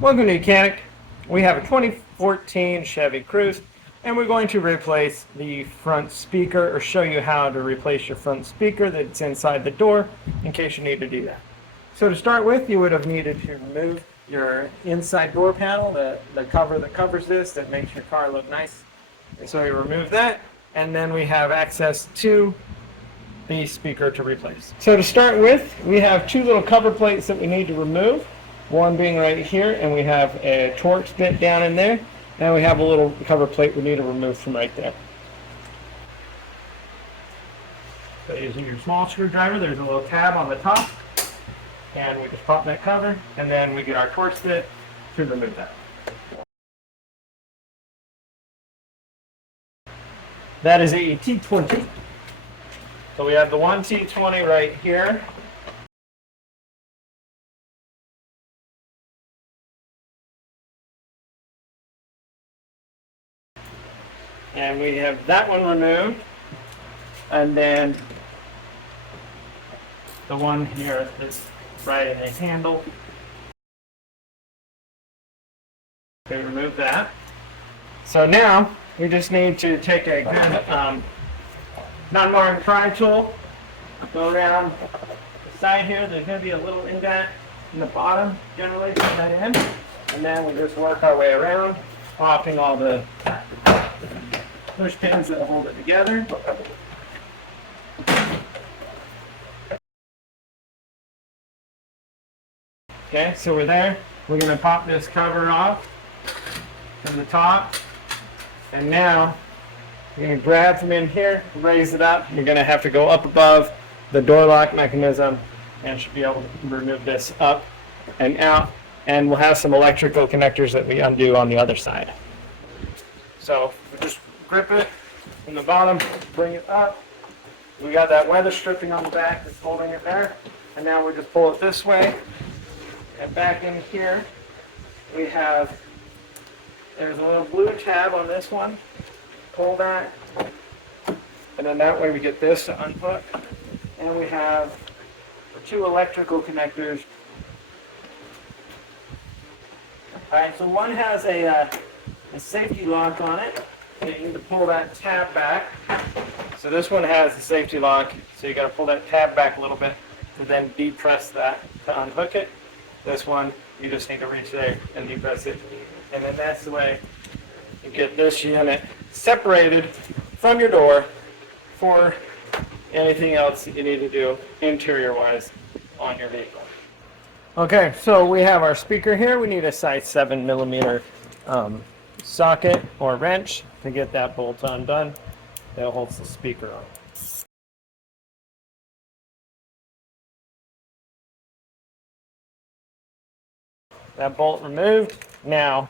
Welcome to YOUCANIC. We have a 2014 Chevy Cruze, and we're going to replace the front speaker, or show you how to replace your front speaker that's inside the door in case you need to do that. So to start with, you would have needed to remove your inside door panel, the cover that covers this, that makes your car look nice. And so you remove that, and then we have access to the speaker to replace. So to start with, we have two little cover plates that we need to remove. One being right here, and we have a Torx bit down in there, and we have a little cover plate we need to remove from right there. So using your small screwdriver, there's a little tab on the top, and we just pop that cover, and then we get our Torx bit to remove that. That is a T20. So we have the one T20 right here. And we have that one removed, and then the one here that's right in the handle. Okay, remove that. So now we just need to take a good non-marring pry tool, go around the side here. There's going to be a little indent in the bottom, generally, put that in, and then we just work our way around, popping all the push pins that hold it together. Okay, so we're there. We're going to pop this cover off from the top, and now you're going to grab from in here, raise it up. You're going to have to go up above the door lock mechanism and should be able to remove this up and out, and we'll have some electrical connectors that we undo on the other side. So we just grip it from the bottom, bring it up. We got that weather stripping on the back that's holding it there. And now we just pull it this way. And back in here, there's a little blue tab on this one. Pull that. And then that way we get this to unhook. And we have two electrical connectors. Alright, so one has a safety lock on it. You need to pull that tab back. So this one has the safety lock, so you got to pull that tab back a little bit and then depress that to unhook it. This one, you just need to reach there and depress it. And then that's the way you get this unit separated from your door for anything else that you need to do interior-wise on your vehicle. Okay, so we have our speaker here. We need a size 7mm socket or wrench to get that bolt undone that holds the speaker on. That bolt removed. Now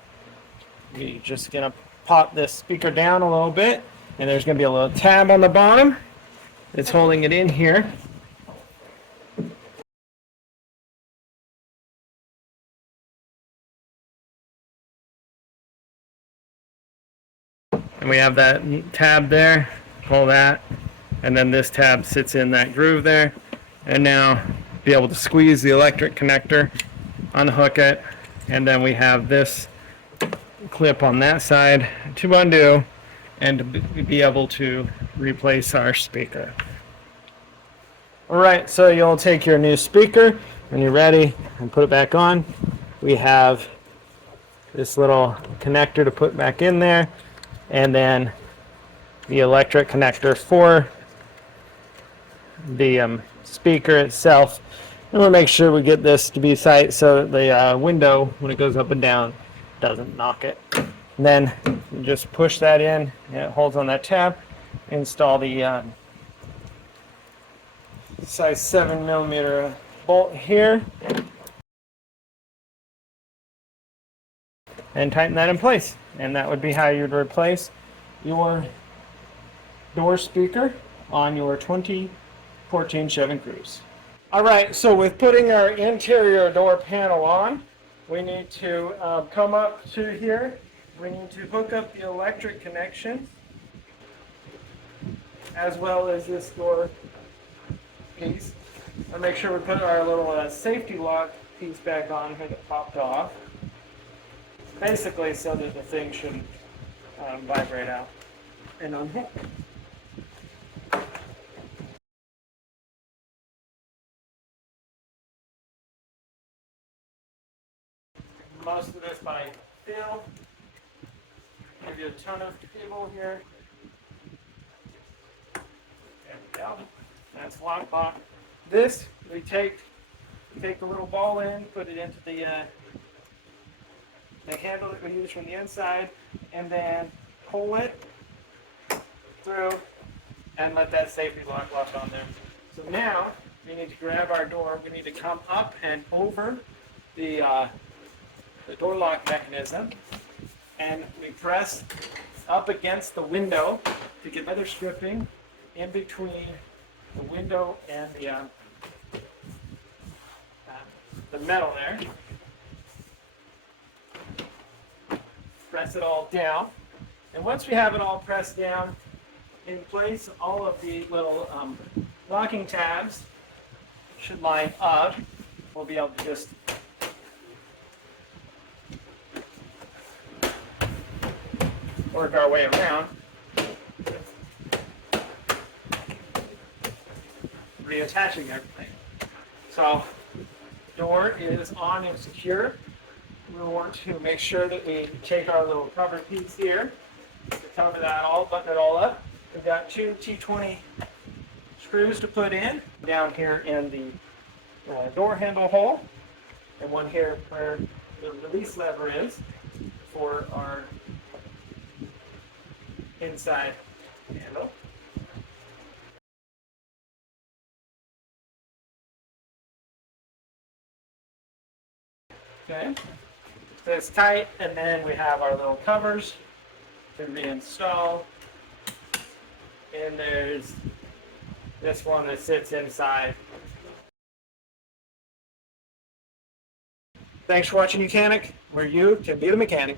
we're just gonna pop this speaker down a little bit, and there's gonna be a little tab on the bottom that's holding it in here. And we have that tab there, pull that, and then this tab sits in that groove there. And now be able to squeeze the electric connector, unhook it, and then we have this clip on that side to undo and to be able to replace our speaker. Alright, so you'll take your new speaker when you're ready and put it back on. We have this little connector to put back in there, and then the electric connector for the speaker itself. And we'll make sure we get this to be tight so that the window, when it goes up and down, doesn't knock it. And then you just push that in, and it holds on that tab. Install the size 7mm bolt here, and tighten that in place. And that would be how you'd replace your door speaker on your 2014 Chevy Cruze. Alright, so with putting our interior door panel on, we need to come up to here. We need to hook up the electric connection as well as this door piece. And make sure we put our little safety lock piece back on here that popped off. basically so that the thing shouldn't vibrate out and unhook. Most of this by feel. Give you a ton of cable here. There we go. That's lock. This we take the little ball in, put it into the handle that we use from the inside, and then pull it through and let that safety lock on there. So now we need to grab our door. We need to come up and over the door lock mechanism, and we press up against the window to get leather stripping in between the window and the metal there. Press it all down, and once we have it all pressed down in place, all of the little locking tabs should line up. We'll be able to just work our way around, reattaching everything. So the door is on and secure. We want to make sure that we take our little cover piece here to cover that all, button it all up. We've got 2 T20 screws to put in down here in the door handle hole, and one here where the release lever is for our inside handle. Okay, so it's tight, and then we have our little covers to reinstall, and there's this one that sits inside. Thanks for watching YOUCANIC, where you can be the mechanic.